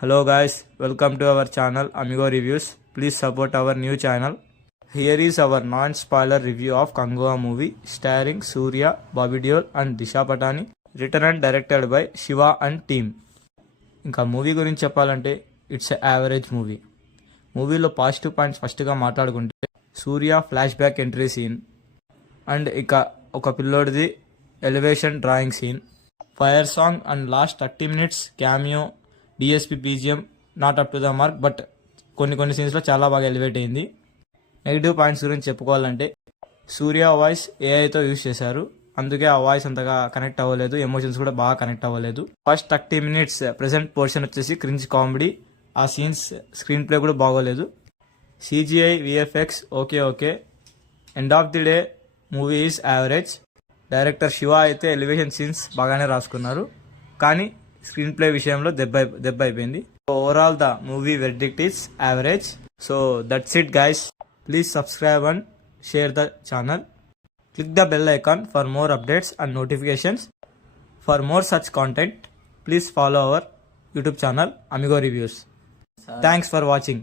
Hello guys, welcome to our channel Amigo Reviews. Please support our new channel. Here is our non-spoiler review of Kanguva movie starring Surya, Bobby Deol and Disha Patani, written and directed by Shiva and team. ఇంకా movie గురించి చెప్పాలంటే it's average మూవీలో positive points ఫస్ట్గా మాట్లాడుకుంటే Suriya flashback entry scene and ఇక ఒక పిల్లోడిది elevation drawing scene, fire song and last 30 minutes cameo, DSP BGM not up to the mark, but కొన్ని సీన్స్లో చాలా బాగా ఎలివేట్ అయింది. నెగిటివ్ పాయింట్స్ గురించి చెప్పుకోవాలంటే సూర్య వాయిస్ ఏఐతో యూజ్ చేశారు, అందుకే ఆ వాయిస్ అంతగా కనెక్ట్ అవ్వలేదు, ఎమోషన్స్ కూడా బాగా కనెక్ట్ అవ్వలేదు. ఫస్ట్ 30 minutes ప్రెసెంట్ పోర్షన్ వచ్చేసి క్రింజ్ కామెడీ, ఆ సీన్స్ స్క్రీన్ ప్లే కూడా బాగోలేదు. CGI VFX okay. End of the day movie is average. Director Shiva అయితే ఎలివేషన్ సీన్స్ బాగానే రాసుకున్నారు, కానీ స్క్రీన్ ప్లే విషయంలో దెబ్బ అయిపోయింది. Overall the movie verdict is average. So that's it guys. Please subscribe and share the channel. Click the bell icon for more updates and notifications. For more such content, please follow our YouTube channel Amigo Reviews. Thanks for watching.